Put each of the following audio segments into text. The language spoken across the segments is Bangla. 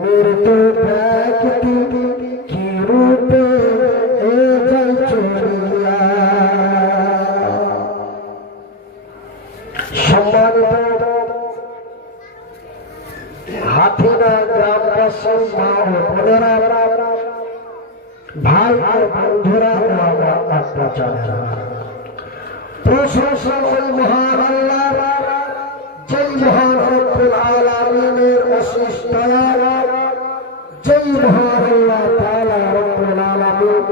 মৃত্যু ব্যক্তি কি রূপে এ যায় চলিয়া। সম্মানিত হাতিনা গ্রামবাসী মা ও বোনেরা, ভাই আর বন্ধুরা, প্রশংসা ওই মহান আল্লাহর, যেই মহান রব্বুল আলামিনের অশেষ দয়া, যেই মহান আল্লাহ তাআলা রব্বুল আলামিন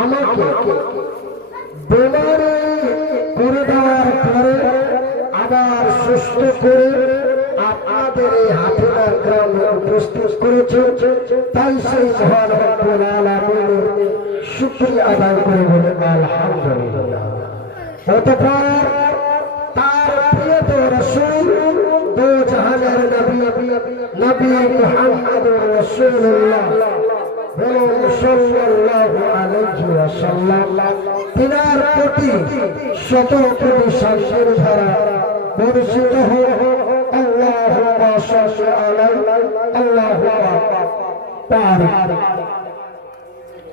আমাকে বেমারে করে দেওয়ার পরে আবার সুস্থ করে আপনাদের এই হাতিনা গ্রামে উপস্থিত করেছেন। তাই সেই মহান রব্বুল আলামিনের শুকরিয়া আদায় করে বলে আলহামদুলিল্লাহ। অতঃপর তার প্রিয় রাসূল দো জাহানের নবী মুহাম্মদুর রাসূলুল্লাহ সাল্লাল্লাহু আলাইহি ওয়াসাল্লাম, তিনার প্রতি শত কোটি শান্তির ধারা বর্ষিত হোক। আল্লাহুম্মা সাল্লি আলাইহি আল্লাহুম্মা বারিক।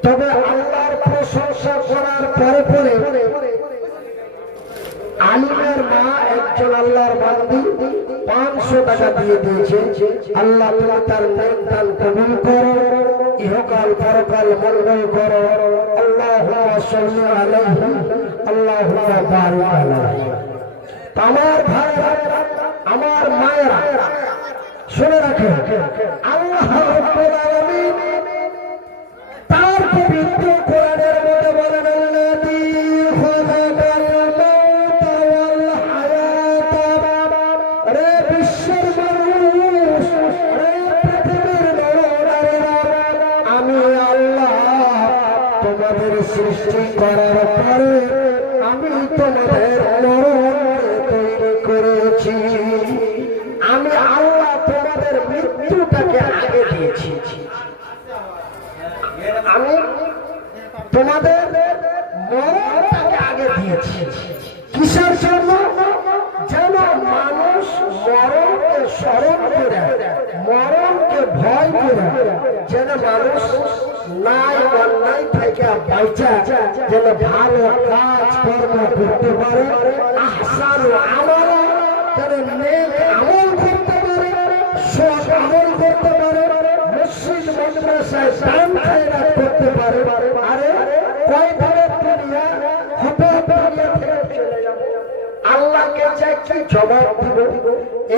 তবে আল্লাহর প্রশংসা করার পরে আলিমের মা একজন আল্লাহর বান্দি 500 টাকা দিয়ে দিয়েছে। আল্লাহ তুমি তার নেক দান কবুল করো, ইহকাল পরকাল মঙ্গল করো। আল্লাহুম্মা সাল্লি আলাইহি আল্লাহুম্মা বারিক আলাইহি। আমার ভাইরা, আমার মায়েরা, শুনে রাখেন, আল্লাহ রাব্বুল আলামিন তার পবিত্র কোরআনের মধ্যে বলেন, আল্লাযী খালাকাল মাউতা ওয়াল হায়াতা। রে বিশ্বের মানুষ, রে পৃথিবীর নরনারীরা, আমি আল্লাহ তোমাদের সৃষ্টি করার পরে আমি তোমাদের নরকে তৈরি করেছি। আমি আল্লাহ তোমাদের মৃত্যুটাকে আগে দিয়েছি। আমি তোমাদের মরণটাকে আগে দিয়েছি। কিসের জন্য? যেন মানুষ মরণকে স্মরণ করে, মরণকে ভয় করে, যেন মানুষ নাই অন্যায় থেকে বাঁচা, যেন ভালো কাজ কর্ম করতে পারে, আহসান আমল, যেন নেক আমল করতে পারে, সৎ আমল করতে পারে, মসজিদ মাদ্রাসায় দান খয়রাত করতে পারে। আরে কয় ধারে দুনিয়া হবে, দুনিয়া থেকে চলে যাব, আল্লাহকে যে কি জবাব দিব,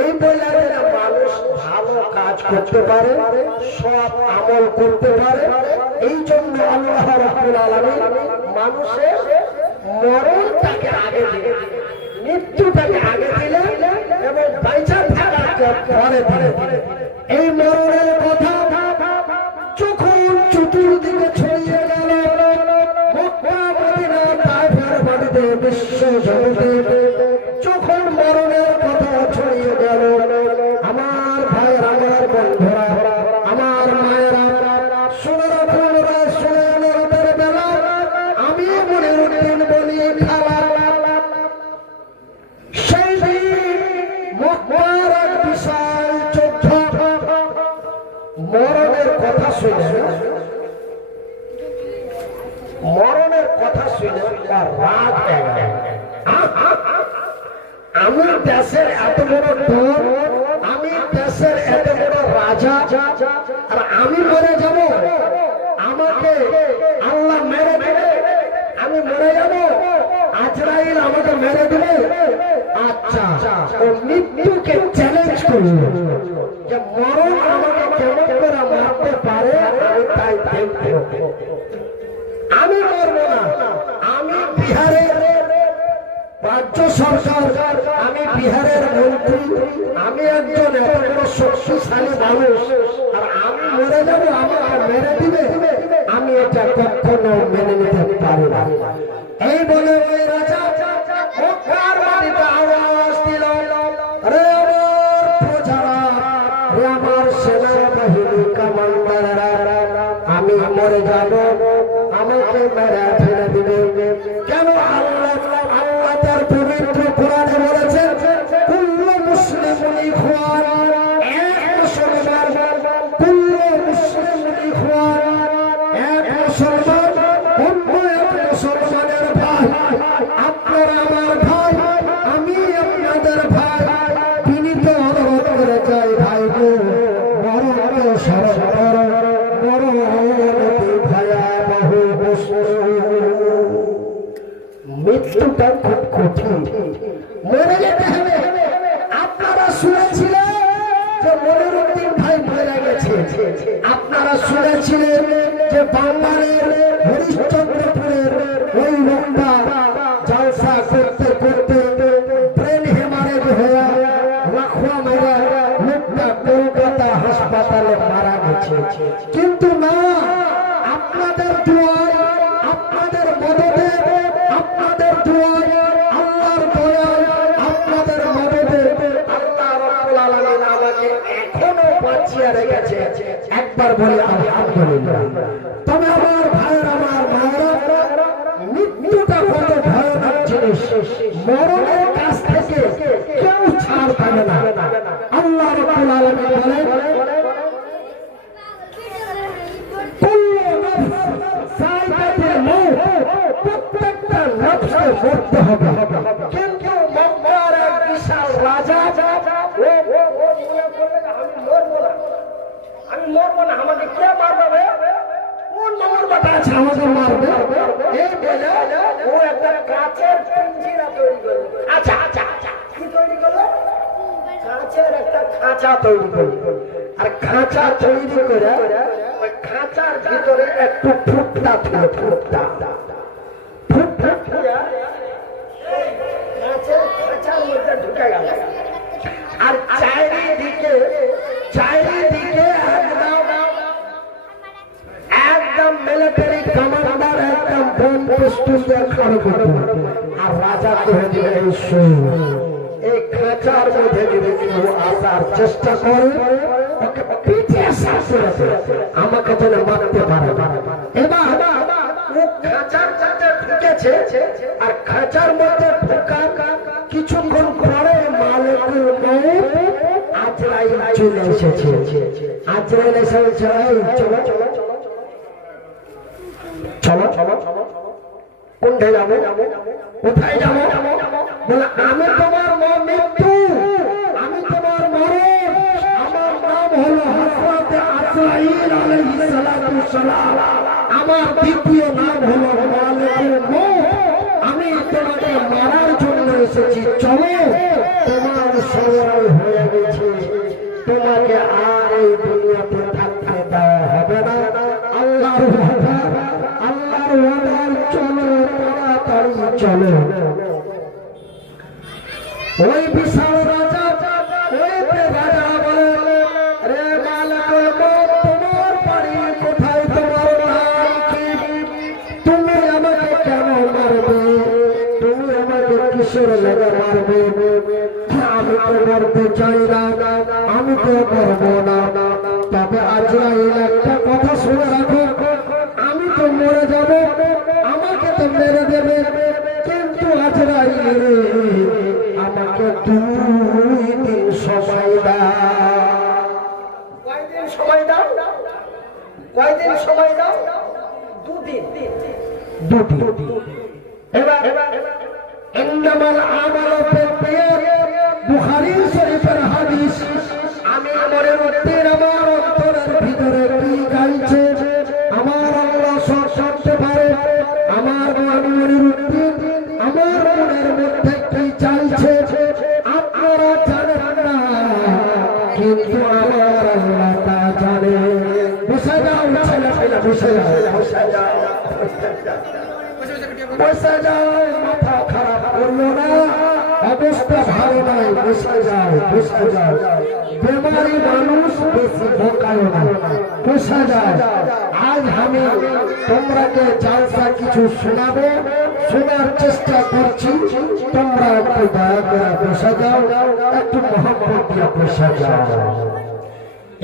এই বলে মানুষ ভালো কাজ করতে পারে, সৎ আমল করতে পারে। এই জন্য আল্লাহ রাব্বুল আলামিন মানুষের মরণটাকে আগে দিলেন, মৃত্যুটাকে আগে দিলেন এবং বাইচা থাকাকে পরে দিলেন। এই মরণের কথা যখন চতুর্দিকে ছড়িয়ে গেল, মক্কা মদিনা তায়েফের মাটিতে, বিশ্ব জগতে যখন মরণের কথা ছড়িয়ে গেল, আমার ভাইয়েরা, আমার বন্ধুরা, আমার মায়েরা, শুনে রাখুন, রাসূলের বেলা আমি মনিরউদ্দিন বলি খালা সেই মক্কার এক বিশাল যুদ্ধ, মরণের কথা শুনে, মরণের কথা শুনে তার রাগ এগেল। আমি দেশের এত বড় দল, আমি দেশের এত বড় রাজা, আর আমি মরে যাব, আমাকে আল্লাহ মেরে দেবে, আমি মরে যাব, আজরাইল আমাকে মেরে দেবে। আচ্ছা, ও মৃত্যুকে চ্যালেঞ্জ করল যে মরণ আমাকে কেমন করে মারতে পারে, আমি তাই দেখব। আমি মরব না, আমি বিহারের রাজ্য সরকার, আমি বিহারের মন্ত্রী, আমি একজন এত বড় শক্তিশালী মানুষ, আর আমি মরে যাব, আমাকে মেরে দিবে, আমি এটা কখনো মেনে নিতে পারি না। এই বলে ওই রাজা মক্কার মাটিতে আওয়াজ দিল, রে আমার প্রজারা, রে আমার সেনাবাহিনী কমান্ডাররা, আমি মরে যাব, আমাকে মেরে ফেলে দিবে। কেন? আল্লাহ তার পবিত্র কোরআনে বলেছেন, কুল্লু মুসলিমুন ইখওয়ান, বলে যাই ভাই গো মরণকে স্মরণ করো মরণ অতি ভয়াবহ মৃত্যুটা খুব কঠিন মরে যেতে হবে আপনারা শুনেছিলেন যে মনিরুদ্দিন ভাই মরে গেছে আপনারা শুনেছিলেন যে বাংলার হরিশ্চন্দ্রপুরের ওই লোকটা জলসা করতে করতে ব্রেন হেমারেজ হয়ে লাখোয়া মেরা লোকটা কলকাতা হাসপাতালে মারা গেছে কিন্তু না আপনাদের দুয়ার আপনাদের মদতে আপনাদের দুয়ার আল্লাহর দয়ায় আপনাদের মদতে আল্লাহ রাব্বুল আলামিন আমাকে এখনো বাঁচিয়ে রেখেছে একবার বলে আলহামদুলিল্লাহ তবে আমার ভাইয়ের আমার মায়েরা মৃত্যুটা কত ভয়ানক জিনিস মরণের কাছ থেকে কেউ ছাড় পাবে না আল্লাহ রাব্বুল আলামিন বলেন প্রত্যেকটা নফসকে মরতে হবে কিন্তু মক্কার এক বিশাল রাজা আমি মরবো না আমাকে কে মারবে কোন মামার বাটা আছে আমাকে মারবে এই বলে ও একটা কাচের পিঞ্জিরা তৈরি করলো আচ্ছা আচ্ছা আচ্ছা কি তৈরি করলো কাচের একটা খাঁচা তৈরি করলো আর খাঁচা তৈরি করে ওই খাঁচার ভিতরে একটু ফুটটা ছিল ফুটটা খাঁচার মধ্যে ঢুকে গেল আর চারিদিকে একদম মিলিটারি কমান্ডার একদম বোম পিস্টল দিয়ে খড় করত আর রাজা কহে দিলে এই খাঁচার মধ্যে যদি কেউ আসার চেষ্টা করে ওকে পিটিয়ে শ্বাস আমাকে যেন মারতে পারে এবার ও খাঁচার মধ্যে ঢুকেছে আর খাঁচার মধ্যে ঢোকার কিছুক্ষণ পরে মালিকুল মউত আজরাইল চলে এসেছে আজরাইল এসে বলছে চলো চলো চলো কোনটা যাবো কোথায় যাবো বলে আমি তোমার মৃত্যু আমি তোমার মরণ আমার নাম হলো হযরত আজরাইল আলাইহিস সালাতু সালাম আমার দ্বিতীয় নাম হলো মালিকুল মউত আমি তোমাকে মারার জন্য এসেছি চলো তোমার সময় হয়ে গেছে তোমাকে আর এই দুনিয়াতে থাকতে দেওয়া হবে না আল্লাহর ওয়াদা চলো তাড়াতাড়ি চলো ওই বিশাল রাজা ওই রাজা বলে রে মালিকুল মউত তোমার বাড়ি কোথায় তোমার নাম কি তুমি আমাকে কেন মারবে তুমি আমাকে কিসের লেগে মারবে আমি তো মরতে চাই না আমি তো মরবো না তবে আজরাইল একটা কথা শুনে রাখো আমি তো মরে যাব আমাকে তো মেরে দেবে কিন্তু আজরাইল আমাকে 2 দিন সময় দাও কয়দিন সময় দাও কয়দিন সময় দাও 2 দিন এবার ইন্নামাল আমালু বিনিয়াত বুখারী শরীফের হাদিস আমি মনিরুদ্দিন আমার অন্তরের ভিতরে কি গাইছে আমার আল্লাহ সব শুনতে পারে আমার মনিরুদ্দিন আমার মনের মধ্যে কি চাইছে আপনারা জানেন না কিন্তু আমার আল্লাহ তা জানে বসে যাও ছেলেপেলে বসে যাও মাথা খারাপ করলো না অবস্থা ভালো নাই বসে যাও বেমারি মানুষ বেশি বোকায় না বসে যাও আজ আমি তোমরাকে জালসা কিছু শোনাবো শোনার চেষ্টা করছি তোমরা একটু দয়া করে বসে যাও একটু মহব্বত দিয়ে বসে যাও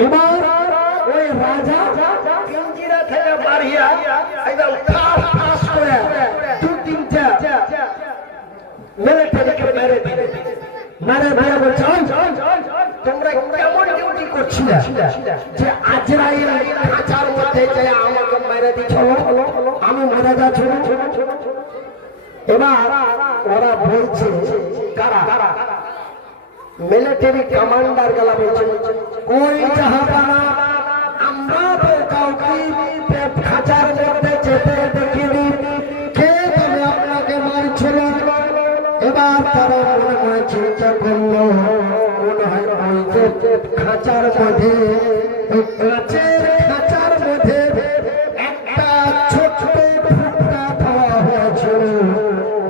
এবার ওই রাজা পিঞ্জিরা থেকে বাড়িয়া একদম ফাঁস করে 2-3টা মিলিটারিকে মেরে ভাইয়া বলছে তোমরা কেমন ডিউটি করছিলে যে আজরাইল খাঁচার মধ্যে যে আমাকে মেরে দিচ্ছ আমি মারা যাচ্ছি এবার ওরা বলছে কারা মিলিটারি কমান্ডার গেলা বলছে কই জাহাপানা আমরা তো কাউকে পেট খাঁচার মধ্যে যেতে দেখিনি, কে তবে আপনাকে মারছিল? এবার তারা মনে মনে চিন্তা করলো, মনে হয় ওই যে খাঁচার মধ্যে, ওই কাঁচের খাঁচার মধ্যে একটা ছোট্ট ফুটটা দেওয়া হয়েছিল,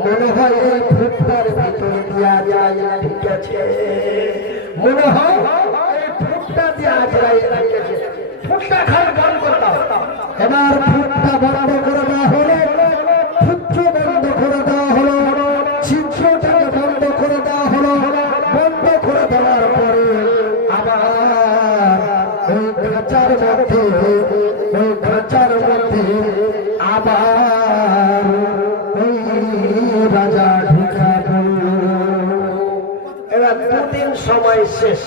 মনে হয় এই ফুটটার ভিতরে দেওয়া যায়। ঠিক আছে, মনে হয় এই ফুটটা দেওয়া যায়। ফুটটা খালি বন্ধ করতাম। এবার ফুটটা বন্ধ করে দেওয়া হলো, ফুটটা বন্ধ করে দেওয়া হলো, ছিদ্রটাকে বন্ধ করে দেওয়া হলো। বন্ধ করে দেওয়ার পরে আবার ওই খাঁচার মধ্যে, ওই খাঁচার মধ্যে আবার ওই রাজা ঢুকা পড়ল। এবার দুদিন সময় শেষ,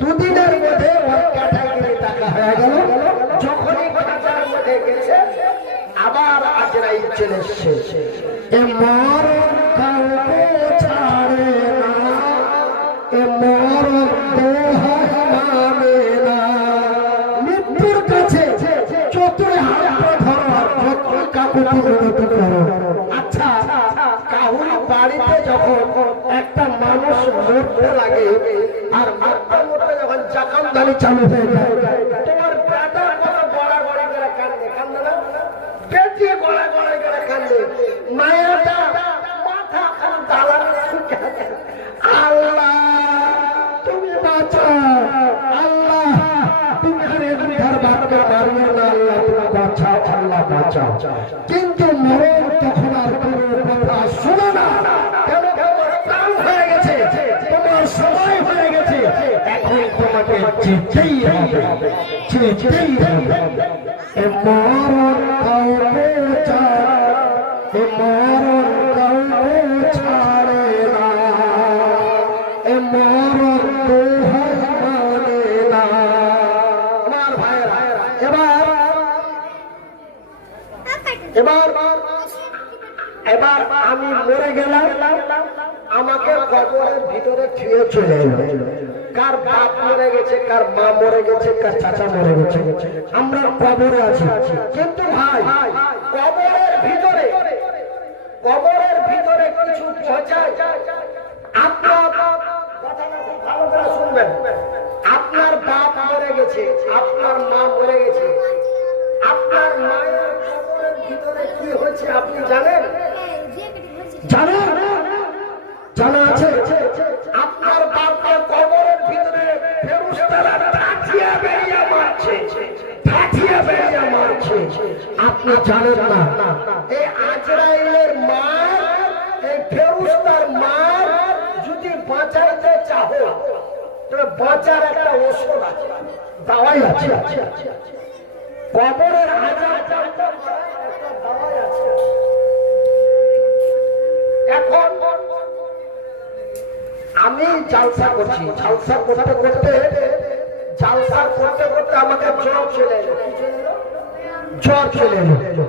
দুদিনের মধ্যে ওর ক্যাটাগরি টাকা হয়ে গেল। যখনই খাঁচার মধ্যে গেছে আবার আজরাইল চলে এসেছে। এ মরণ কাউকে ছাড়ে না, এ মরণ দোহাই মানে না। মৃত্যুর কাছে যতই হাত ধরো, যতই কাকুতি মিনতি করো। আচ্ছা, কাহুর বাড়িতে যখন একটা মানুষ মরতে লাগে আর মারতে মরতে যখন জাকামদানি চালু হয়ে যায়, তোমার বেটা কত গড়াগড়ি করে কান্দে, কান্দে না? পেটিয়ে গড়াগড়ি করে কান্দে। মায়াটা মাথা খালি দালানে ছুটে আছে, আল্লাহ তুমি বাঁচাও, আল্লাহ তুমি আর বাপকে মারিও না, আল্লাহ তুমি বাঁচাও, আল্লাহ বাঁচাও। কিন্তু মরণ তখন আর কোনো কথা শোনো না। কেন? প্রাণ হয়ে গেছে, তোমার সময় হয়ে গেছে, এখন তোমাকে যেতেই হবে, যেতেই হবে। এ মরণ কাউকে ছাড়ে, এ মরণ কাউকে ছাড়ে না, এ মরণ দোহাই মানে না। আমার ভাইরা, এবার এবার আমি মরে গেলাম, আমাকে কবরের ভিতরে ছুঁয়ে চলে এলো। কার বাপ মরে গেছে, কার মা মরে গেছে, কার চাচা মরে গেছে, আমরা কবরে আছি। কিন্তু ভাই, কবরের ভিতরে, কবরের ভিতরে কিছু পৌঁছায়। আপনার কথাটা খুব ভালো করে শুনবেন। আপনার বাপ মরে গেছে, আপনার মা মরে গেছে, আপনার মায়ের কবরের ভিতরে কি হয়েছে আপনি জানেন? জানেন? জানা আছে? আপনার বাপের কবরের ভিতরে ফেরেশতারা ফাটিয়ে বেরিয়ে মারছে, ফাটিয়ে বেরিয়ে মারছে। আপনি জানেন না? এই আজরাইলের মা, এই ফেরেশতার মা যদি বাঁচাইতে চাও, তবে বাঁচার একটা ওষুধ আছে, দাওয়াই আছে। কবরের আযাব জানতে একটা দাওয়াই আছে। এখন আমি জালসা করছি, জালসা করতে করতে, জালসা করতে করতে আমাকে জ্বর চলে এলো, জ্বর চলে এলো।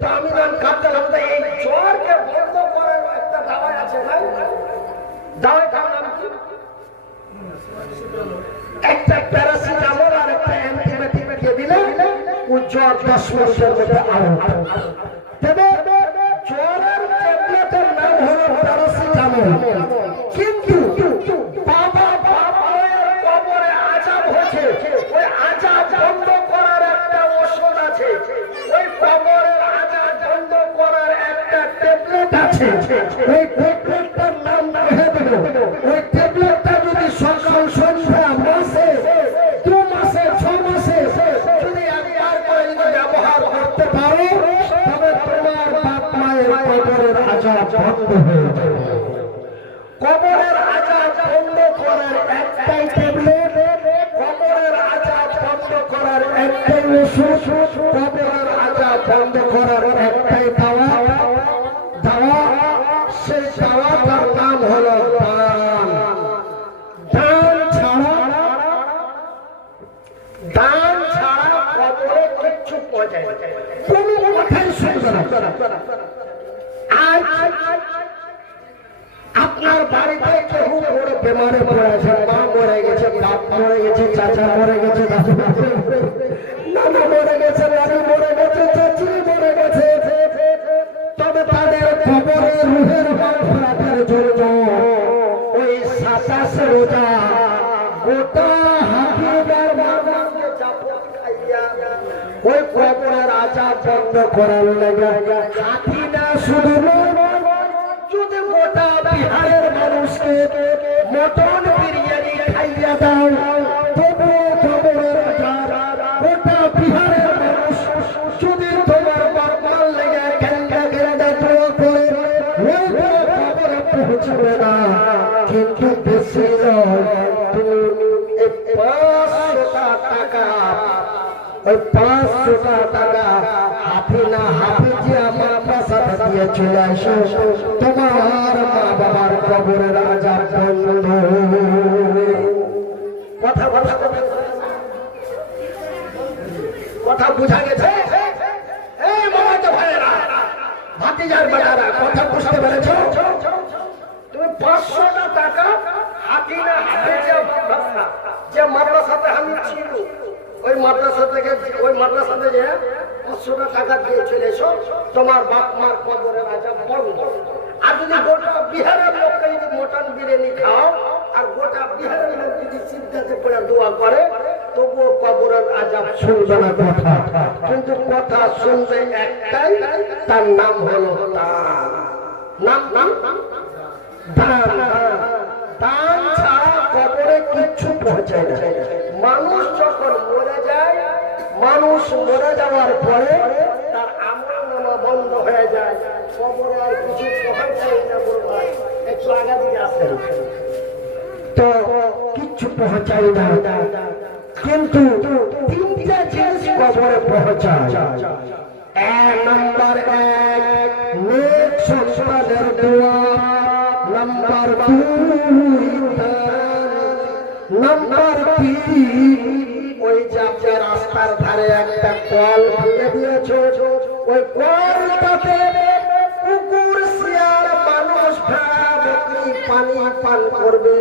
তো আমি নাম কাঁদলাম, এই জ্বরকে বন্ধ করার একটা দাওয়াই আছে না? দাওয়াইটার নাম কি? একটা প্যারাসিটামল আর একটা অ্যান্টিবায়োটিক দিয়ে দিলে ওই জ্বর 10 মিনিটের মধ্যে আউট। তবে জ্বরের ট্যাবলেটের নাম হলো প্যারাসিটামল। কিন্তু বাবা মায়ের কবরে আযাব হচ্ছে, ওই আযাব বন্ধ করার একটা ওষুধ আছে, ওই কবরের আযাব বন্ধ করার একটা ট্যাবলেট আছে। ওই ট্যাবলেটটার নাম বলে দেব। ওই ট্যাবলেটটা যদি সকাল সন্ধ্যা মাসে 2 মাসে 6 মাসে যদি একবার করে যদি ব্যবহার করতে পারো, তবে তোমার বাপ মায়ের কবরের আযাব বন্ধ হয়ে যাবে। কবরের আযাব বন্ধ করার একটাই ট্যাবলেট, কবরের আযাব বন্ধ করার একটাই ওষুধ, কবরের আযাব বন্ধ করার একটাই দাওয়া। সেই দাওয়াটার নাম হলো দান। দান ছাড়া, দান ছাড়া কবরে কিচ্ছু পৌঁছায় না, কোনো কথাই শুনবে না। আজ আপনার বাড়িতে কেউ বড় বেমারে পড়ে আছে, বাপ মরে গেছে, চাচা মরে গেছে, দাদু নানা মরে গেছে, নানি মরে গেছে, চাচি মরে গেছে, তবে তাদের কবরে রুহের মাগফিরাতের জন্য ওই 27 রোজা গোটা হাকিমের বাগানকে চাপড় খাইয়া ওই কবরের আযাব বন্ধ করার লাগা হাতি না শুধু যদি গোটা বিহারের মানুষকে মটন বিরিয়ানি খাইয়া দাও তবুও কবরের আযাব গোটা বিহারের মানুষ যদি তোমার বাবার লেগে গঙ্গা গেড়া দোয়া করে ওই কবরে পৌঁছবে না। কিন্তু বেশি নয়, তুমি 500 টাকা ওই 500 টাকা হাফিনা হাফিজিয়া মাদ্রাসাতে দিয়ে চলে আসো, তোমার মা বাবার কবরের আযাব বন্ধ। কথা কথা কথা বুঝা গেছে? এই মামাতো ভাইয়েরা, ভাতিজার বেটারা, কথা বুঝতে পেরেছো? তুমি 500 টাকা হাফিনা হাফিজিয়া মাদ্রাসা যে মাদ্রাসাতে আমি ছিল ওই মাদ্রাসা থেকে ওই মাদ্রাসাতে যে 500 টাকা দিয়ে চলে এসো, তোমার বাপ মার কবরের আযাব বন্ধ। আর যদি গোটা বিহারের লোককে যদি মটন বিরিয়ানি খাও আর গোটা বিহারের লোক যদি সিজদাতে পড়ে দোয়া করে তবুও কবরের আযাব শুনবে না কথা। কিন্তু কথা শুনবে একটাই, তার নাম হলো দান। নাম নাম দান ছাড়া কবরে কিচ্ছু পৌঁছায় না। মানুষ যখন মরে যায়, মানুষ মরে যাওয়ার পরে তার আমলনামা বন্ধ হয়ে যায়, কবরে আর কিছু পৌঁছায় না। বলবাই একটু আগা দিকে আসেন তো কিচ্ছু পৌঁছায় না। কিন্তু 3টা জিনিস কবরে পৌঁছায়। 1 নাম্বার 1 নেক সন্তানের দোয়া, নাম্বার 2 নাম্বার 3 ওই যে আপনার রাস্তার ধারে একটা কল ফেলে দিয়েছো, ওই কলটাতে কুকুর শিয়াল মানুষ ভেড়া বকরি পানি পান করবে,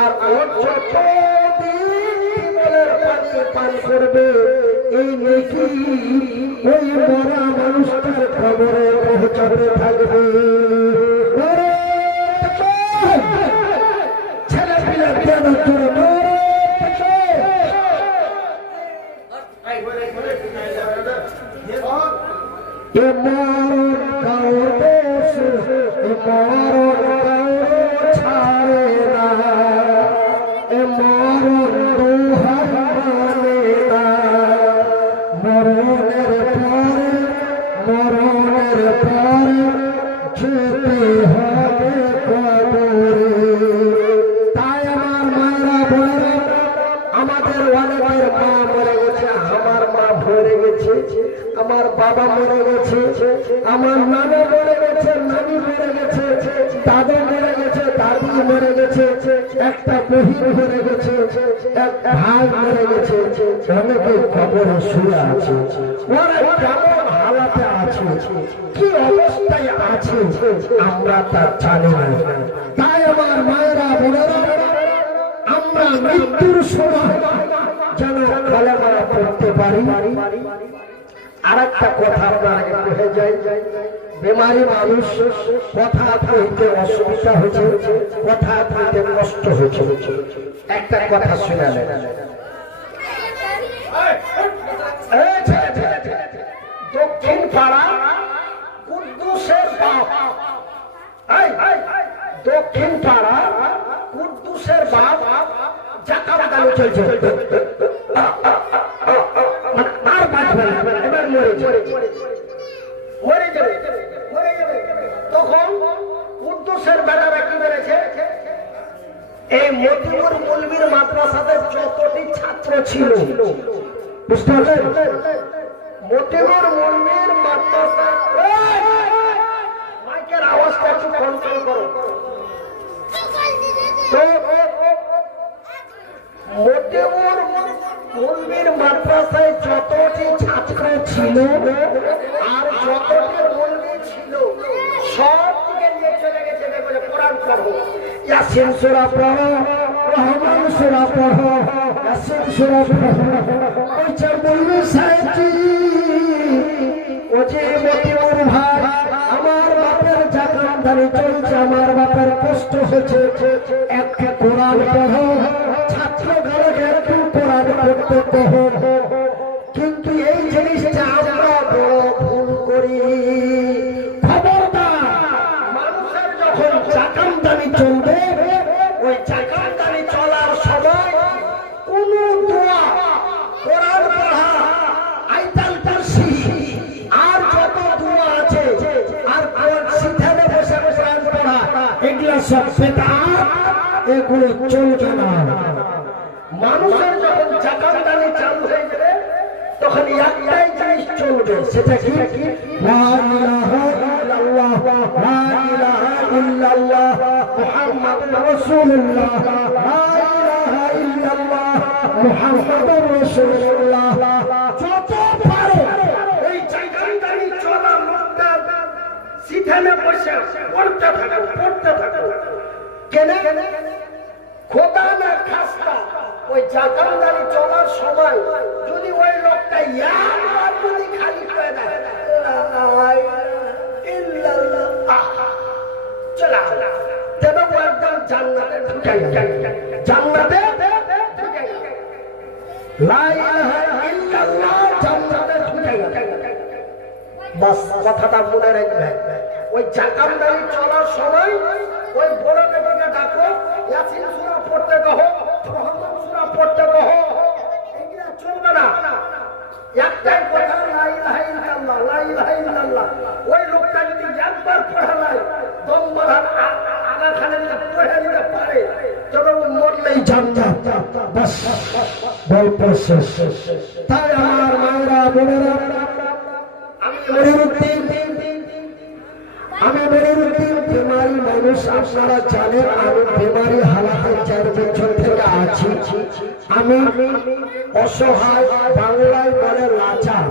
আর ওর যত পানি পান করবে এই নেকি ওই মরা মানুষটার কবরে পৌঁছাতে থাকবে। ছেলে পিলে কেন তোর আমাদের অনেকের মা মরে গেছে, আমার মা মরে গেছে, আমার বাবা মরে গেছে, আমার নানা মরে গেছে, নানি মরে গেছে, দাদা মরে গেছে, দাদি মরে গেছে, একটা বহিন মরে গেছে, এক ভাই মরে গেছে, অনেকে কবরে শুয়ে আছে। ওরা কেমন হালাতে আছে, কি অবস্থায় আছে আমরা তা জানি না। তাই আমার মায়েরা বোনেরা, আমরা মৃত্যুর সময় যেন কালেমা পড়তে পারি। আর একটা কথা আপনাকে কহে যাই, বেমারি মানুষ কথা কইতে অসুবিধা হচ্ছে, কথা কইতে কষ্ট হচ্ছে। একটা কথা শুনে নেন, দক্ষিণ পাড়া কুদ্দুসের বাপ, দক্ষিণ পাড়া কুদ্দুসের বাপ জাকাত আদায় চলছে, আর বাঁচবে না, এবার মরে যাবে। তখন কুদ্দুসের বেটারা কি করেছে, এই মতিউর মৌলভীর মাদ্রাসাতে যতটি ছাত্র ছিল, বুঝতে পারলেন, মতিউর মৌলভীর মাদ্রাসা, মাইকের আওয়াজটা একটু কন্ট্রোল করো। মতিউর মৌলভীর মাদ্রাসায় যতটি ছাত্র ছিল আর যতটি মৌলভী ছিল সব দিকে নিয়ে চলে গেছে। কোরআন পড়ো, ইয়াসিন সূরা পড়ো, রহমান सूरा पढ़ो, यासीन सूरा पढ़ो। ওই যে বলবে সাহেবজি, ও যে মতিউর ভাই, আমার বাপের জাকাতদারি চলছে, আমার বাপের কষ্ট হচ্ছে, একটা কোরআন পড়ো, ছাত্রগুলোকে একটু কোরআন পড়তে কহো। কিন্তু এই জিনিসটা আমরা বড় ভুল করি। খবরদার, মানুষের যখন জাকাতদারি চলবে, ওই জাকাতদারি চলার সময় কোন দোয়া, কোরআন পড়া, আয়াতুল কুরসি আর যত দোয়া আছে, আর কোরআন সিধানে বসে কোরআন পড়া, এগুলো সব বেদাত, এগুলো চলবে না। মানুষের যখন জাকাতদারি চালু হয়ে যাবে, তখন একটাই জিনিস চলবে, সেটা কি? লা ইলাহা ইল্লাল্লাহ, লা ইলাহা ইল্লাল্লাহ মুহাম্মাদুর রাসূলুল্লাহ, লা ইলাহা ইল্লাল্লাহ মুহাম্মাদুর রাসূলুল্লাহ। যত পারে এই জাকাতদারি চলা লোকটা সিধানে বসে পড়তে থাকো, পড়তে থাকো। কেন? খোদা না খাস্তা, ওই জাকাতদারি চলার সময় যদি ওই লোকটা একবার যদি খালি করে দেয়, চলা তবে ও একদম জান্নাতে ঢুকে যাবে, জান্নাতে ঢুকে যাবে। লা ইলাহা ইল্লাল্লাহ, জান্নাতে ঢুকে যাবে। বাস, কথাটা মনে রাখবে। ওই জাকাতদারি চলার সময় ওই বড় বেটিকে ডাকো, ইয়াসিন সূরা পড়তে কহো, মুহাম্মদ সূরা পড়তে কহো, এগুলা চলবে না। একটাই কথা, লা ইলাহা ইল্লাল্লাহ, লা ইলাহা ইল্লাল্লাহ। ওই লোকটা যদি একবার পড়ায়, দম বাঁধার আগাখানে যদি পড়ে দিতে পারে, তবে ও মরলেই জান্নাত। বাস, গল্প শেষ। তাই আমার মায়েরা, বোনেরা, আমি মনিরুদ্দিন বেমারি মানুষ, আপনারা জানেন আমি বেমারি হালাতে 4 বছর থেকে আছি। আমি অসহায়, বাংলায় বলে লাচার,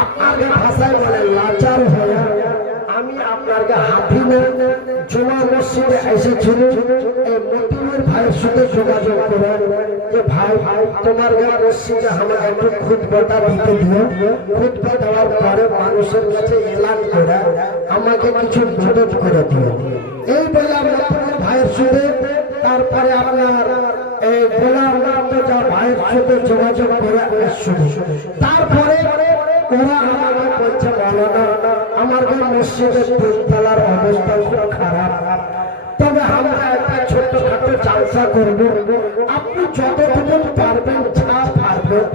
আপনাদের ভাষায় বলে লাচার হয়ে আমি আপনাকে হাতিনে জুমা মসজিদে এসেছিল। এই মতিউর ভাইয়ের সাথে যোগাযোগ করে যে ভাই তোমার মসজিদে আমাকে একটু খুতবাটা দিতে দিও, খুতবা দেওয়ার পরে মানুষের কাছে এলান করে আমাকে কিছু মদত করে দিও। এই বলে মতিউর ভাইয়ের সাথে, তারপরে আপনার এই গোলাম যা ভাইয়ের সাথে যোগাযোগ করে শুরু। তারপরে ওরা আমাকে বলছে, মাওলানা আমার মসজিদের 3 তলার অবস্থা খুব খারাপ, তবে আমরা একটা ছোট্টখাটো চালসা করব, আপনি যতটুকু পারবেন, যা পারবেন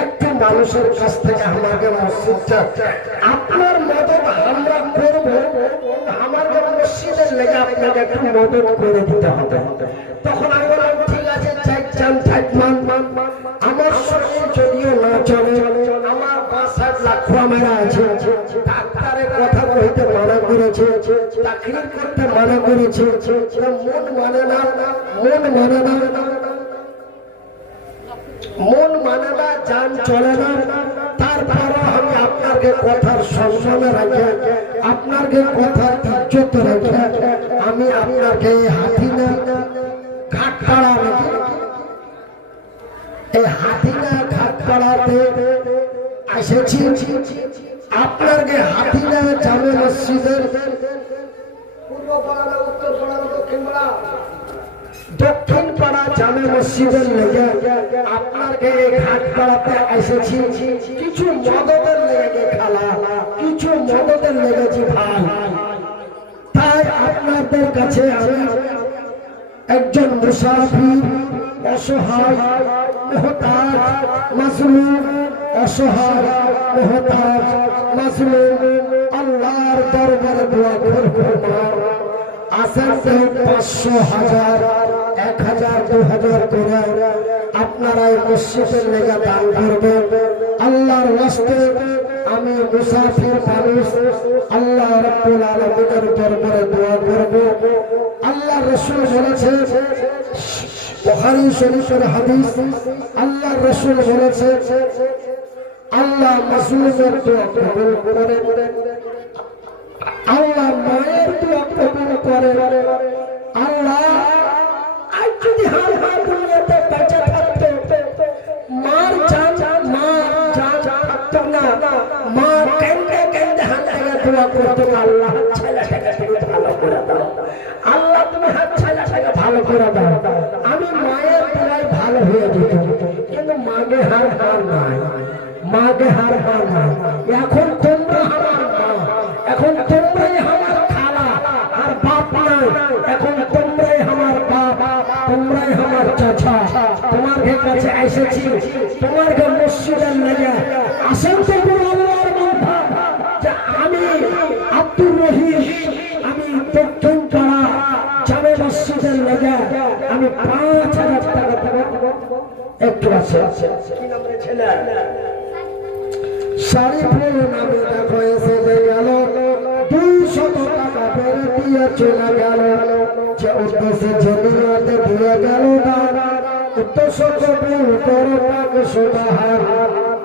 একটু মানুষের কাছ থেকে আমাকে মসজিদটা আপনার মদত আমরা করব, আমাদের মসজিদের লেগে আপনাকে একটু মদত করে দিতে হবে। তখন আমি বললাম ঠিক আছে, চাইছেন থাকমান, আমার শরীর যদিও না চলে, আমার বাসায় লাখুয়া মেরা আছে, ডাক্তারের কথা কইতে মানা করেছে, চাকরি করতে মানা করেছে, মন মানে না, মন মানে না, মন মানে না, জান চলে না। তারপরও আমি আপনাকে কথার সম্মানে রাখে, আপনাকে কথার ইজ্জত রাখে আমি আপনাকে হাতিনা ঘাটপাড়া রেখে, এই হাতিনা ঘাটপাড়াতে এসেছি। আপনাকে হাতিনা জামে মসজিদের পূর্ব পাড়া না উত্তর পাড়া না দক্ষিণ পাড়া, দক্ষিণ পাড়া জামে মসজিদের লেগে আপনাকে এই ঘাটপাড়াতে এসেছি। কিছু মদতের লেগে খালা, কিছু মদতের লেগেছি ভাই। তাই আপনাদের কাছে আমি একজন মুসাফির, অসহায়, মুহতাজ, মাজলুম, অসহায়, মুহতাজ, মাজলুম, আল্লাহর দরবারে দোয়া করব। আসেন 500, 1000, 1000, 2000 করে আপনারা এই মসজিদের লেগে দান করবেন। আল্লাহর ওয়াস্তে আমি মুসাফির মানুষ, আল্লাহ রাব্বুল আলামিনের দরবারে দোয়া করব। আল্লাহ রাসূল বলেছেন, বুখারী শরীফের হাদিস, আল্লাহ রাসূল বলেছেন আল্লাহ মাজলুমের দোয়া কবুল করে, আল্লাহ মায়ের দোয়া কবুল করে। আল্লাহ আজ যদি হার দোয়া করতে, আল্লাহ ছেলেটাকে তুমি ভালো করে দাও, আল্লাহ তুমি ছেলেটাকে ভালো করে দাও। আমি মায়ের দোয়ায় ভালো হয়ে যেত, কিন্তু মাকে হার নাই, মাকে হার নাই। এখন তোমরা আমার মা, এখন তোমরাই আমার খালা আর বাপ নাই, এখন তোমরাই আমার বাপ, তোমরাই আমার চাচা। তোমার কাছে এসেছি, তোমার মসজিদের লেগে আসেন তো আল্লাহর বান্দা, যে আমি আব্দুর রহিম, আমি দক্ষিণ পাড়া জামে মসজিদের লেগে আমি 5,000 টাকা দেব। একটু আছে কি নাম রে ছেলে? শরীফুল নামে দেখো এসে গেল, 200 টাকা বেড়ে দিয়ে চলে গেল। যে উদ্দেশ্যে জমিয়াতে দিয়ে গেল না, উদ্দেশ্য কবুল করো পাক সুবহান,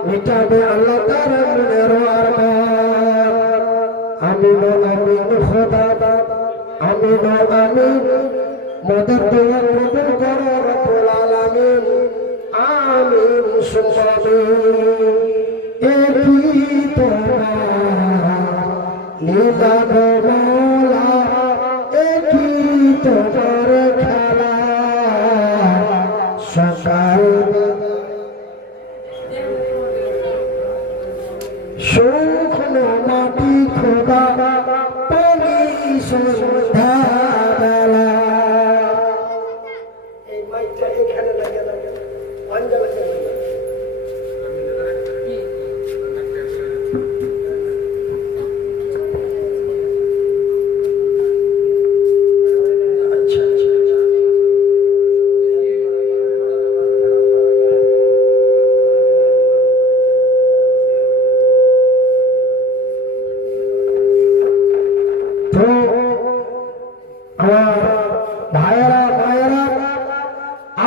মিটাবে আল্লাহ তার মনের আরমান। আমিন আমিন খোদা, আমিন আমিন, মদদ দোয়া কবুল করো রব্বুল আলামিন। আমিন সুম্মা আমিন। একই তোমার লীলা গো মওলা, একই তোমার খেলা, সকাল শুকনো মাটি খোদা, পানি সন্ধ্যা বেলা। এই মাইকটা এখানে লাগে লাগে অঞ্জলি লাগে।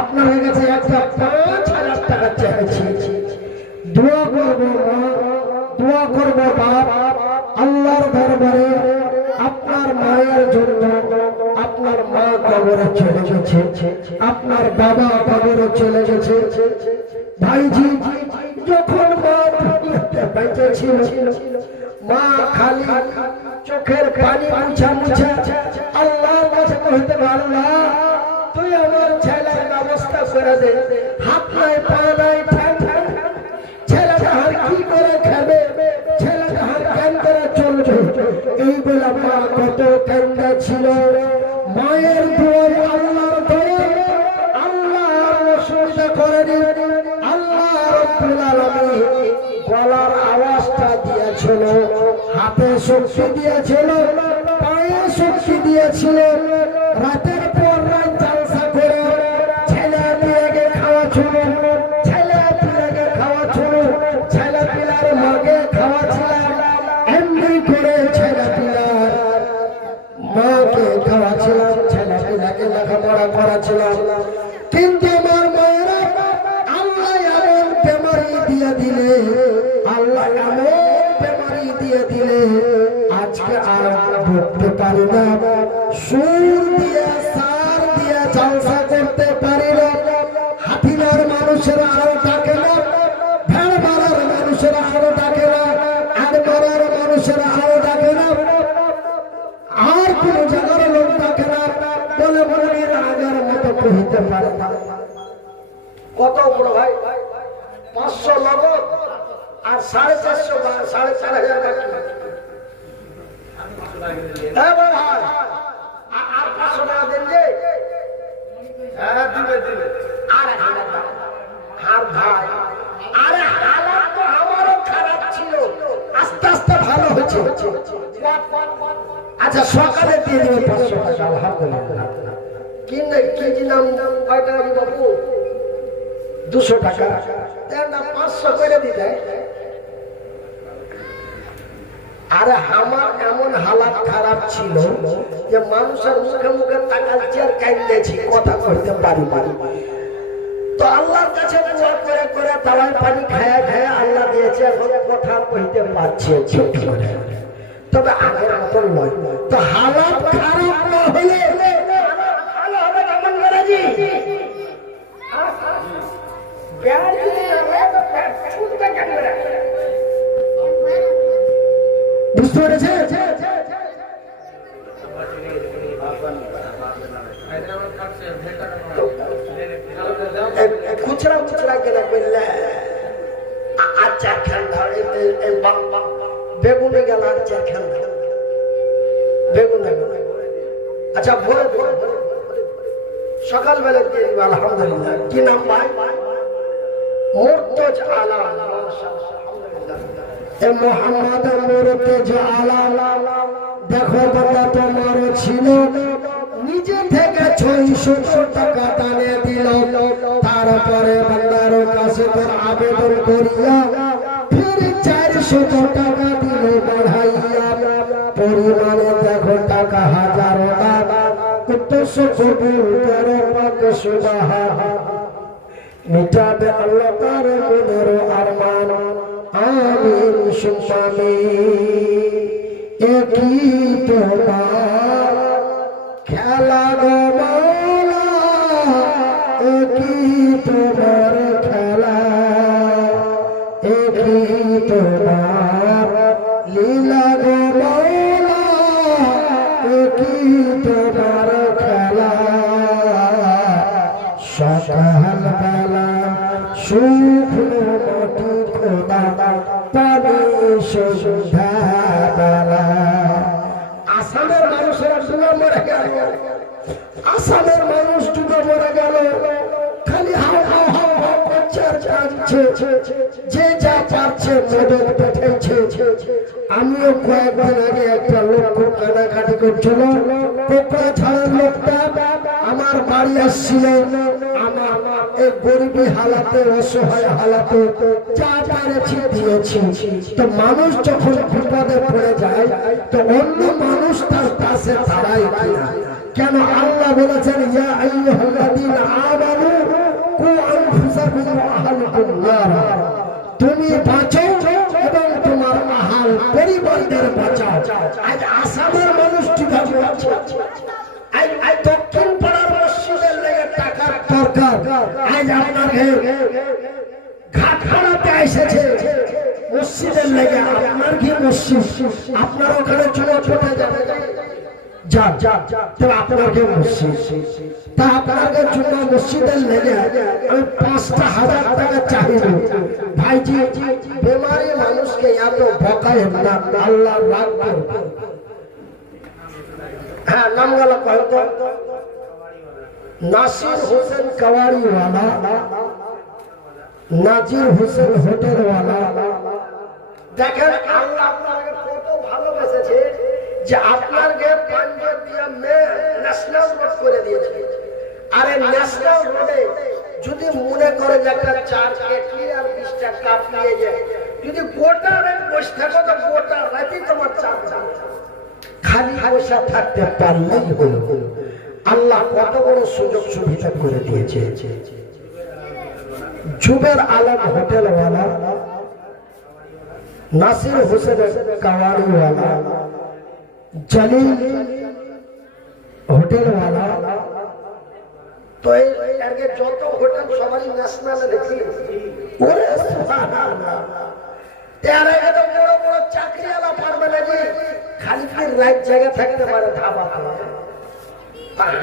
আপনার কাছে একটা 5,000 টাকা চাইছি, দোয়া করবো মা, দোয়া করবো বাপ, আল্লাহর দরবারে আপনার মায়ের জন্য। আপনার মা কবরে চলে গেছে, আপনার বাবা কবরে চলে গেছে। ভাইজি যখন মা বেঁচে ছিল, মা খালি চোখের পানি মুছা মুছা আল্লাহর কাছে কইতে, আল্লাহ তুই আমার ছেলের ব্যবস্থা করে দে, হাত নাই পা নাই, ছেলেটা আর কি করে খাবে, ছেলেটা আর কেন করে চলবে। এই বেলা মা কত কান্দা ছিল। মায়ের দোয়ায় আল্লাহর দয়ায় আল্লাহর অসুবিধা করেনি। আল্লাহ রাব্বুল আলামিন গলার আওয়াজটা দিয়েছিল, হাতে শক্তি দিয়েছিল, পায়ে শক্তি দিয়েছিল। রাতের পর রাত জালসা করে ছেলে পিলাকে খাওয়া ছিল, ছেলে পিলাকে খাওয়া ছিল, ছেলে পিলার মাকে খাওয়া ছিল। এমনি করে ছেলে পিলার মাকে খাওয়া ছিল, ছেলে পিলাকে লেখাপড়া করা ছিল। কিন্তু আমার মায়েরা আল্লাহ এমন বেমারি দিয়ে দিলে, আল্লাহ এমন বেমারি দিয়ে দিলে আজকে আর ঢুকতে পারি না, সুর দিয়ে সার দিয়ে জলসা করতে পারি না। হাতিনার মানুষেরা আরো ডাকে না, ভেড় মারার মানুষেরা আরো ডাকে না, আর মারার মানুষেরা আরো ডাকে না, আর কোন জায়গার লোক ডাকে না। বলে মনের আগের মতো কহিতে পারে না। কত বড় ভাই, 500 নগদ আর 450 4,500 বাকি। আর 500 টাকা দেন যে দিবে আর ভাই, আরে হালাত তো আমারও খারাপ ছিল, আস্তে আস্তে ভালো হচ্ছে। আচ্ছা সকালে দিয়ে দিবে 500 টাকা, আলহামদুলিল্লাহ। কি নাম কয় টাকা দিব বাবু? 200 টাকা দেন না, 500 করে দিতে। আরে আমার এমন হালাত খারাপ ছিল যে মানুষের মুখে মুখে তাকাচ্ছি আর কাঁদতেছি, কথা কইতে পারি। তো আল্লাহর কাছে দোয়া করে করে তাওয়ায় পানি খায়া খায়া আল্লাহ দিয়েছে, এখন কথা কইতে পারছি ছোট করে। তবে আগের মতন নয়। তো হালাত খারাপ না হলে ভালো হবে কেমন করে জি? বুঝতে পেরেছে? খুচরা খুচরা গেলে বললে আচ্ছা খেল ধরে বেগুনে গেল আচ্ছা খেল বেগুনে গেল আচ্ছা ভোরে সকালবেলা দিয়ে দিবে আলহামদুলিল্লাহ। কি নাম ভাই? মুর্তজ আলা মোহাম্মদ মুর্তজ আলা। দেখো বাবা তোমারও ছিল নিজে থেকে 600 টাকা দানে দিল, তারপরে বান্দার কাছে তোর আবেদন করিয়া ফির 400 টাকা দিল বাড়াইয়া, পরিমাণে দেখো টাকা হাজারো টাকা। উদ্দেশ্য কবুল করো পাক সুবহান, মিটাবে আল্লাহ তার মনের আরমান। আমিন সুম্মা আমিন। একই তোমার খেলা গো মাওলা, একই তোমার খেলা, একই তোমার লীলা গো মাওলা, একই তোমার খেলা। সকাল বেলা শুকনো মাটি খোদা পাবে সন্ধ্যা বেলা। আসামের মানুষেরা ডুবে মরে গেল, আসামের মানুষ ডুবে মরে গেল, খালি হাও হাও হাও হাও করছে আর কাঁদছে, যে যা পারছে মদত পেটেছে। আমিও কয়েকদিন আগে একটা লোক খুব কানাকাটি করছিল, পোকড়া ছাড়ার লোকটা আমার বাড়ি আসছিল। আমার এই গরিবী হালাতে অসহায় হালাতে যা পেরেছি দিয়েছি। তো মানুষ যখন বিপদে পড়ে যায় তো অন্য মানুষ তার পাশে দাঁড়ায় কিনা? কেন আল্লাহ বলেছেন ইয়া আইয়ুহাল্লাযীনা আমানু কু আনফুসাকুম ওয়া আহলিকুম নার, তুমি বাঁচো এবং তোমার আহাল পরিবারদের বাঁচাও। আজ আসামের মানুষ কিভাবে আছে? আজ দক্ষিণ পাড়ার মসজিদের লেগে টাকার দরকার, আজ আপনাকে ঘাট ভাড়াতে এসেছে মসজিদের লেগে। আপনার কি মসজিদ? আপনার ওখানে চলে ছোটে যাবে যান, তো আপনার কি মসজিদ? তা আপনাদের জন্য মসজিদের লেগে আমি 5,000 টাকা চাইব। ভাইজি বেমারি মানুষকে এত বকায় না, আল্লাহ রাখবে। হ্যাঁ, নাম গেল কত? নাসির হোসেন কাওয়াড়িওয়ালা, নাজির হোসেন হোটেলওয়ালা। দেখেন আল্লাহ আপনাকে কত ভালোবেসেছে যে আপনাকে পাঞ্জাব দিয়ে ন্যাশনাল রোড করে দিয়েছে। আরে ন্যাশনাল রোডে যদি মনে করে যে একটা 4 কেটলি আর 20টা কাপ নিয়ে যায়, যদি গোটা রাত বসে থাকো তো গোটা রাতই তোমার চা খালি বসে থাকতে পারলেই হলো। আল্লাহ কত বড় সুযোগ সুবিধা করে দিয়েছে। জুবের আলম হোটেলওয়ালা, নাসির হোসেন কাওয়াড়িওয়ালা, জলিল হোটেলওয়ালা। তো এর যত হোটেল সবারই ন্যাশনালে দেখি। ওরে সুবহানাল্লাহ, এর আগে তো বড় বড় চাকরিওয়ালা পারবে না যে খালি খালি রাত জায়গা থাকতে পারে ধাবাতে।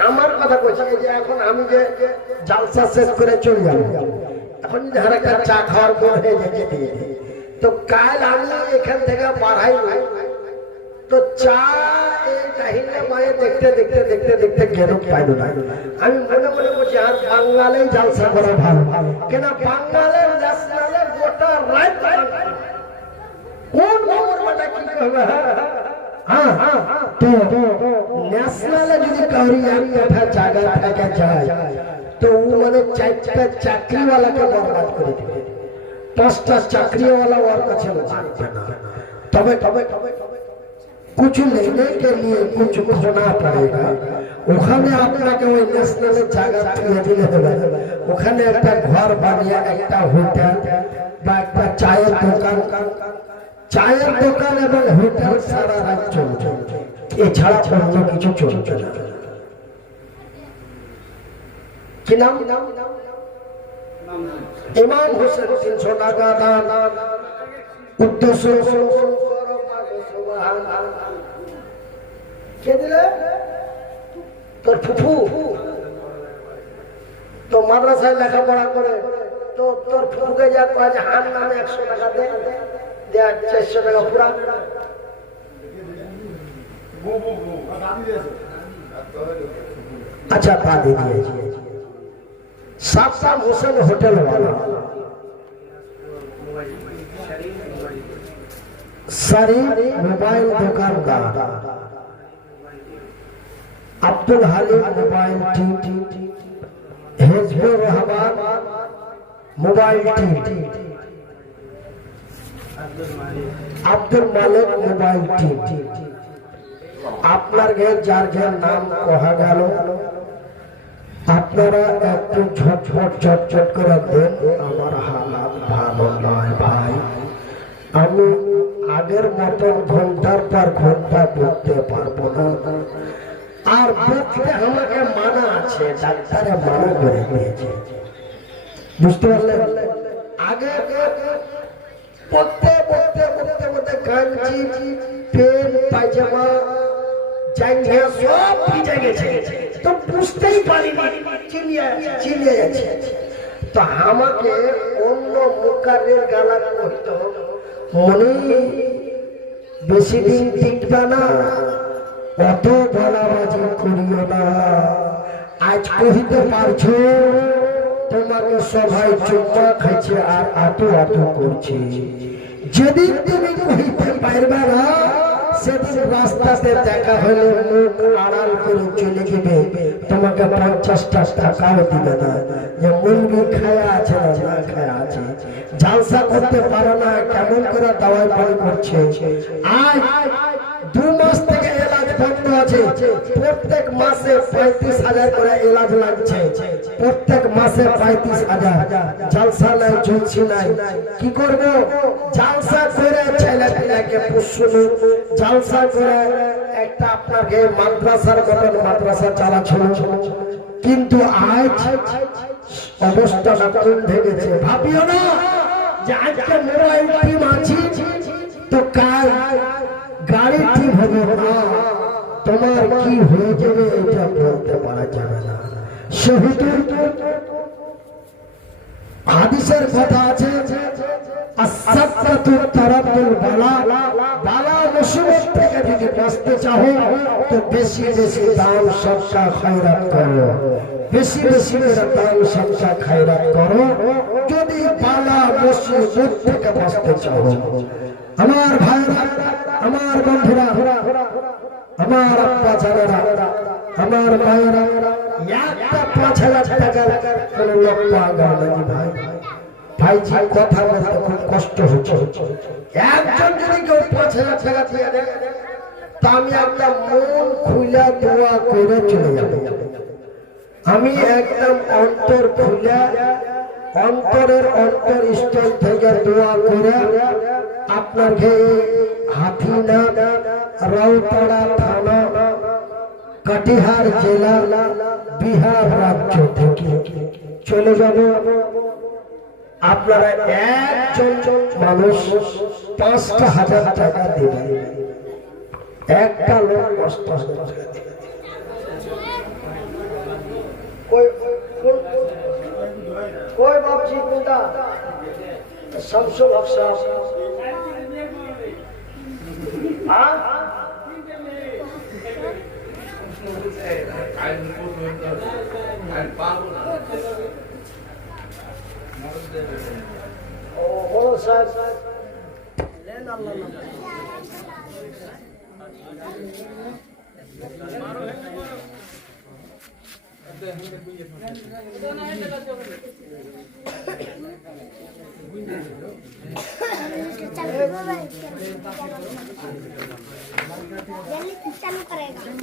আমার কথা বলছি যে এখন আমি যে জালসা শেষ করে চলে যাব, এখন যদি আর একটা চা খাওয়ার পর হয়ে যেতে, তো কাল আমি এখান থেকে বাড়াই তো চা এই কাহিনী মায়ে দেখতে দেখতে দেখতে দেখতে গেল পাইল না। আমি মনে মনে বলছি আর বাঙালি জালসা করা ভালো, কেন বাঙালের ন্যাশনালে গোটা রাত কোন খবরটা কি হবে। হ্যাঁ হ্যাঁ, তো ন্যাশনালে যদি কাউরি এক কাঠা জায়গা থেকে যায় তো ও মানে 4টা চাকরিওয়ালাকে বরবাদ করে দেবে, 5টা চাকরিওয়ালা ওর কাছে লাগবে না। তবে তবে कुछ लेने के लिए कुछ खोना पड़ेगा। ওখানে আপনাকে ওই ন্যাশনালের জায়গা দিয়ে দিলে হবে, ওখানে একটা ঘর বানিয়ে একটা হোটেল বা একটা চায়ের দোকান, চায়ের দোকান এবং হোটেল সারা রাত চলছে, এছাড়া অন্য কিছু চলছে না। কি নাম? ইমাম হোসেন 300 টাকা দান। উদ্দেশ্য কে দিলে? তোর ফুফু। তো মাদ্রাসায় লেখাপড়া করে তো তোর ফুফুকে যা কয় যে হার নামে 100 টাকা দে, 400 টাকা পুরা। अच्छा पा दीजिए। साफ हुसैन होटल वाला सारी मोबाइल दुकानदार अब्दुल हालिम मोबाइल टी हिजबुर रहमान मोबाइल टी अब्दुल मालिक मोबाइल टी আপনার গে যার যার নাম কহা গেল আপনারা একটু ঝটঝট ঝটঝট করে দেন। আমার হালাত ভালো নয় ভাই, আমি আগের মতন ঘন্টার পর ঘন্টা বলতে পারবো না, আর বলতে আমাকে মানা আছে, ডাক্তারে মানা করে দিয়েছে, বুঝতে পারলেন? আগে পড়তে পড়তে পড়তে পড়তে কাঞ্চি পেন পায়জামা জাঙ্গিয়া সব ভিজে গেছে, তো বুঝতেই পারিনি চিলিয়ে যাচ্ছে। তো আমাকে অন্য মুকারের গালা করতো, মনে বেশি দিন টিকবে না, অত বলাবাজি করিও না, আজ কহিতে পারছো তোমাকে সবাই চুম্মা খাইছে আর আতো আতো করছে, যেদিন তুমি কহিতে পারবে না সেদিন রাস্তাতে দেখা হলে মুখ আড়াল করে চলে যাবে, তোমাকে 50টা টাকাও দিবে না, যে মুরগি খায়া আছে না না খায়া আছে, জালসা করতে পারে না, কেমন করে দাওয়াই পানি করছে। আজ 2 মাস থেকে এলাজ বন্ধ আছে, প্রত্যেক মাসে 35,000 করে এলাজ লাগছে, প্রত্যেক মাসে 35,000, জালসা নাই ঝুলছি নাই, কি করব? জালসা করে ছেলে পেলেকে পুষুন, জালসা করে একটা আপনাকে মাদ্রাসার মতন মাদ্রাসা চালাচ্ছিল, কিন্তু আজ অবস্থাটা কোন ভেঙেছে। ভাবিও না যে আজকে মোবাইল টিম আছি তো কাল গাড়ি ঠিক হবে না, তোমার কি হয়ে যাবে এটা বলতে পারা যাবে না। সেহেতু হাদিসের কথা আছে, বালা মুসিবত থেকে যদি বাঁচতে চাও তো বেশি বেশি দান সদকা খয়রাত করো, বেশি বেশি দান সদকা খয়রাত করো যদি বালা মুসিবত থেকে বাঁচতে চাও। আমার ভাইরা, আমার বন্ধুরা, আমার আব্বা জানেরা, আমার মায়েরা, একটা 5,000 টাকার কোন লোক পাগল নাকি ভাই? ভাইজি কথা বলতে খুব কষ্ট হচ্ছে, একজন যদি কেউ 5,000 টাকা দিয়ে দেয় তা আমি একটা মন খুলে দোয়া করে চলে যাব। আমি একদম অন্তর খুলে অন্তরের অন্তরস্থল থেকে দোয়া করে আপনার হাতিনা রাউতাড়া থানা কাটিহার জেলা বিহার রাজ্য থেকে চলে যাব। আপনারা একজন মানুষ 5,000 টাকা দেবেন, একটা লোক 5,000 টাকা দেবেন। कोई बापजी कुंडा शमशो बख्शा बोलो साहब लेना चालू करेगा।